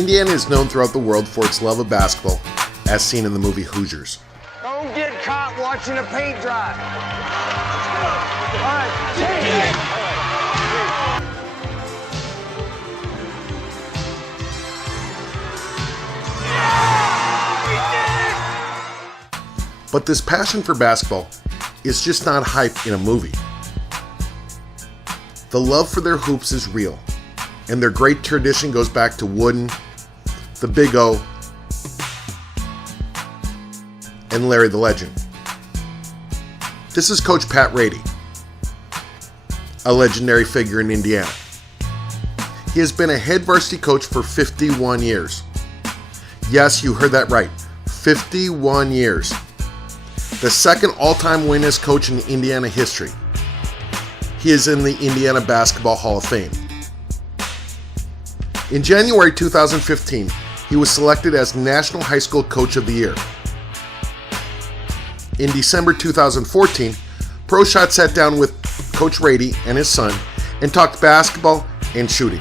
Indiana is known throughout the world for its love of basketball, as seen in the movie Hoosiers. Don't get caught watching a paint dry. All right, take it. But this passion for basketball is just not hype in a movie. The love for their hoops is real, and their great tradition goes back to Wooden, the Big O, and Larry the Legend. This is Coach Pat Rady, a legendary figure in Indiana. He has been a head varsity coach for 51 years. Yes, you heard that right, 51 years. The second all-time winningest coach in Indiana history. He is in the Indiana Basketball Hall of Fame. In January 2015, he was selected as National High School Coach of the Year. In December 2014, Pro Shot sat down with Coach Rady and his son and talked basketball and shooting.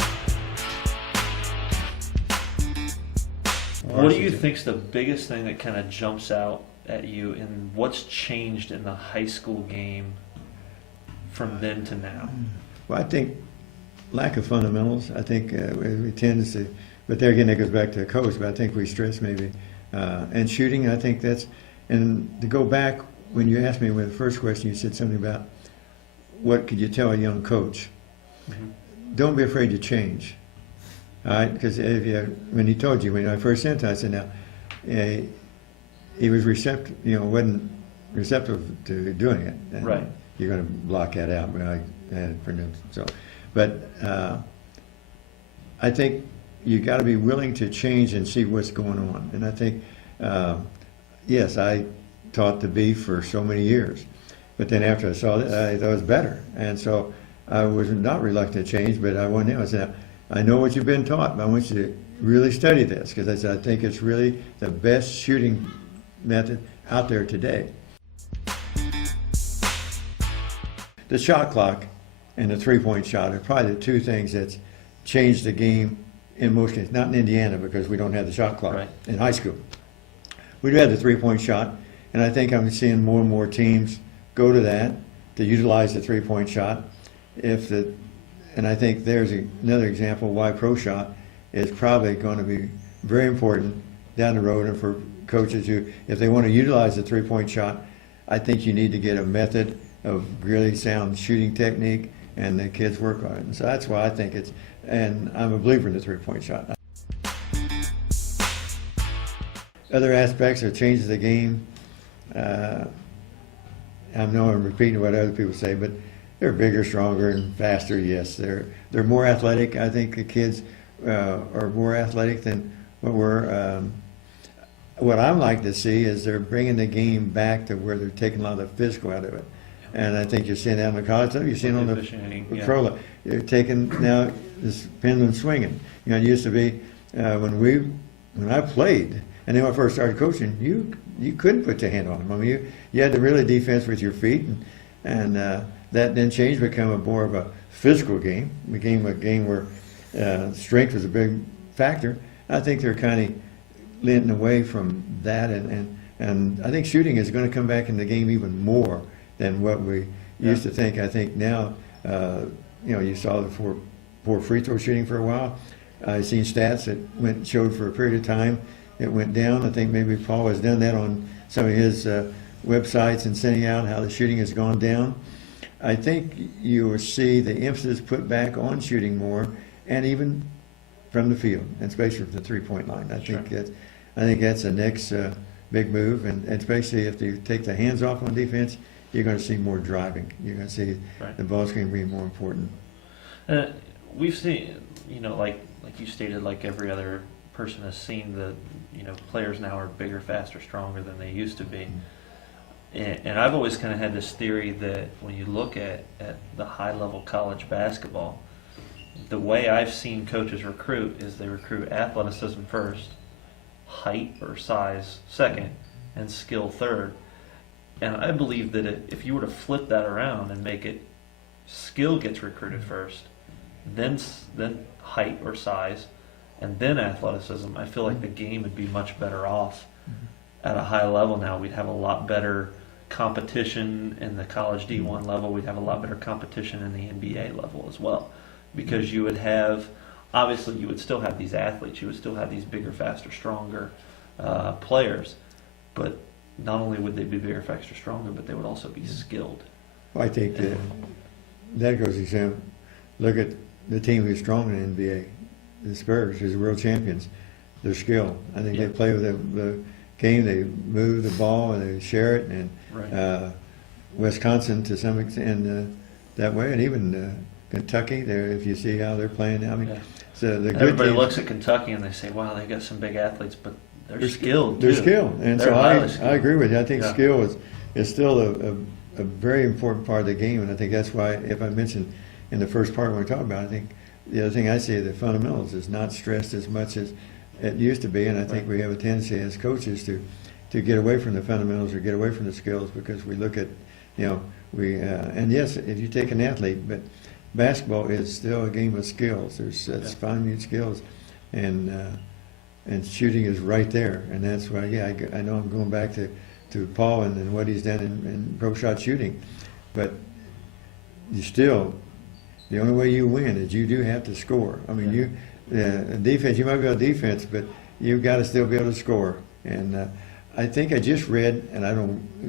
What do you think is the biggest thing that kind of jumps out at you, and what's changed in the high school game from then to now? Well, I think lack of fundamentals. I think we tend to, but there again, that goes back to the coach, but I think we stress maybe. And shooting, I think that's, and to go back, when you asked me with the first question, you said something about what could you tell a young coach? Mm-hmm. Don't be afraid to change. All right, because when he told you, when I first sent it, I said, now, he was receptive, wasn't receptive to doing it. And right. You're going to block that out, but I had it printed. So, but I think you got to be willing to change and see what's going on. And I think, yes, I taught the B for so many years, but then after I saw that, I thought it was better. And so I was not reluctant to change, but I wanted to. I said, I know what you've been taught, but I want you to really study this, because I said, I think it's really the best shooting method out there today. The shot clock and the three-point shot are probably the two things that's changed the game in most cases. Not in Indiana, because we don't have the shot clock right. in high school. We do have the three-point shot, and I think I'm seeing more and more teams go to that, to utilize the three-point shot. And I think there's another example why Pro Shot is probably going to be very important down the road, and for coaches who, if they want to utilize the three-point shot, I think you need to get a method of really sound shooting technique, and the kids work on it. And so that's why I think it's, and I'm a believer in the three-point shot. Other aspects of changes the game, I know I'm repeating what other people say, but they're bigger, stronger, and faster. Yes, they're more athletic. I think the kids are more athletic than what we're. What I'd like to see is they're bringing the game back to where they're taking a lot of the physical out of it. And I think you're seeing that on the college level, you're seeing on the pro level. You're taking now this pendulum swinging. It used to be when I played, and then when I first started coaching, you couldn't put your hand on them. I mean, you had to really defense with your feet, and that then changed, become more of a physical game. It became a game where strength was a big factor. I think they're kind of leaning away from that, and I think shooting is going to come back in the game even more than what we used to think. I think now, you saw the poor free throw shooting for a while. I've seen stats that showed for a period of time it went down. I think maybe Paul has done that on some of his websites and sending out how the shooting has gone down. I think you will see the emphasis put back on shooting more, and even from the field, and especially from the three-point line. I think that's the next big move, and especially if you take the hands off on defense, you're going to see more driving. You're going to see right. The ball screen being more important. We've seen, like you stated, like every other person has seen, players now are bigger, faster, stronger than they used to be. And I've always kind of had this theory that when you look at the high-level college basketball, the way I've seen coaches recruit is they recruit athleticism first, height or size second, and skill third. And I believe that if you were to flip that around and make it skill gets recruited first, then height or size, and then athleticism, I feel like the game would be much better off at a high level now. We'd have a lot better competition in the college D1 level. We'd have a lot better competition in the NBA level as well, because you would have, obviously you would still have these athletes, you would still have these bigger, faster, stronger players, but not only would they be bigger, faster, stronger, but they would also be skilled. Well, I think that goes to show, look at the team who's strong in the NBA, the Spurs, who's the world champions. They're skilled. I think they play with the game, they move the ball and they share it, and Right. Wisconsin to some extent that way, and even Kentucky, there, if you see how they're playing now. I mean, Yeah. so the good Everybody teams, looks at Kentucky and they say, wow, they got some big athletes, but they're skilled they're too. skilled, and They're so highly I skilled. agree with you. I think Yeah. skill is still a very important part of the game, and I think that's why, if I mentioned in the first part when we talk about it, I think the other thing I see, the fundamentals is not stressed as much as it used to be, and I think we have a tendency as coaches to get away from the fundamentals or get away from the skills, because we look at, and yes, if you take an athlete, but basketball is still a game of skills. It's fine skills, and shooting is right there, and that's why, I know I'm going back to Paul and what he's done in pro shot shooting, but you still, the only way you win is you do have to score. I mean, defense, you might be able to defense, but you've got to still be able to score. And I think I just read an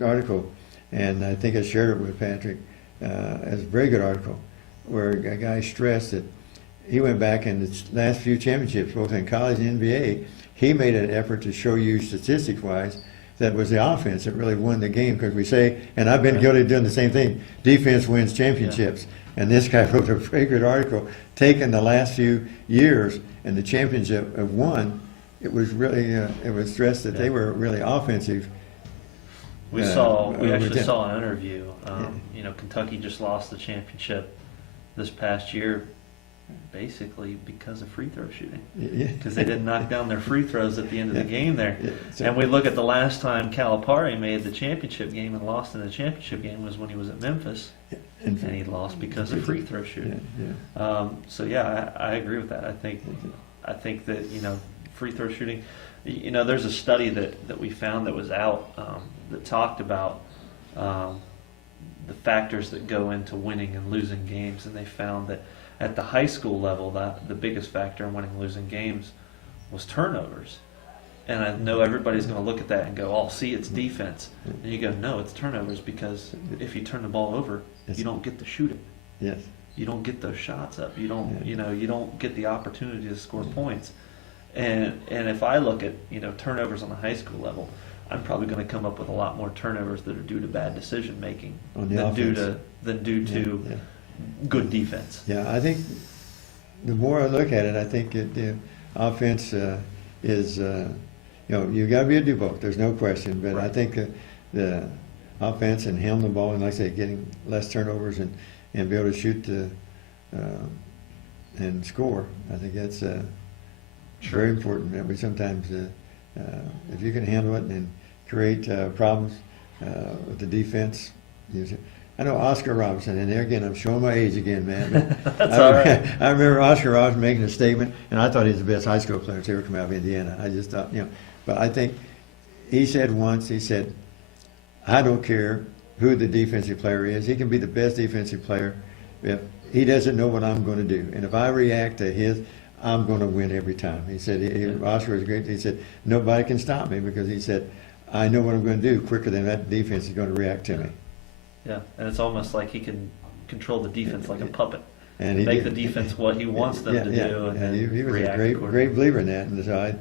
article, and I think I shared it with Patrick, as a very good article, where a guy stressed that he went back in the last few championships, both in college and NBA, he made an effort to show you statistics-wise that was the offense that really won the game, because we say, and I've been guilty of doing the same thing, defense wins championships. And this guy wrote a very good article, taking the last few years and the championship have won. It was really, it was stressed that they were really offensive. We actually them. saw an interview. Kentucky just lost the championship this past year, basically because of free throw shooting. Because they didn't knock down their free throws at the end of the game there. And we look at the last time Calipari made the championship game and lost in the championship game was when he was at Memphis. And he lost because of free throw shooting. I agree with that. I think that free throw shooting. There's a study that we found that was out that talked about the factors that go into winning and losing games, and they found that at the high school level, that the biggest factor in winning and losing games was turnovers. And I know everybody's going to look at that and go, "Oh, see, it's defense." And you go, "No, it's turnovers, because if you turn the ball over, you don't get to shoot it. Yes. You don't get those shots up. You don't, you don't get the opportunity to score points." And if I look at turnovers on the high school level, I'm probably going to come up with a lot more turnovers that are due to bad decision making than due to good defense. Yeah, I think the more I look at it, I think the offense is, you got to be able to do both. There's no question. But I think the offense and handling the ball, and like I say, getting less turnovers and be able to shoot and score, I think that's very important. That we sometimes, if you can handle it and create problems with the defense. I know Oscar Robertson, and there again, I'm showing my age again, man. But That's all right. I remember Oscar Robertson making a statement, and I thought he was the best high school player to ever come out of Indiana. I just thought, but I think he said once, I don't care who the defensive player is. He can be the best defensive player. If he doesn't know what I'm going to do, and if I react to his, I'm going to win every time. He said, Oscar was great. He said, nobody can stop me, because he said, I know what I'm going to do quicker than that defense is going to react to me. Yeah, and it's almost like he can control the defense like a puppet. And he make did. the defense what he wants them to do, and then he was react a great accordingly. believer in that. And so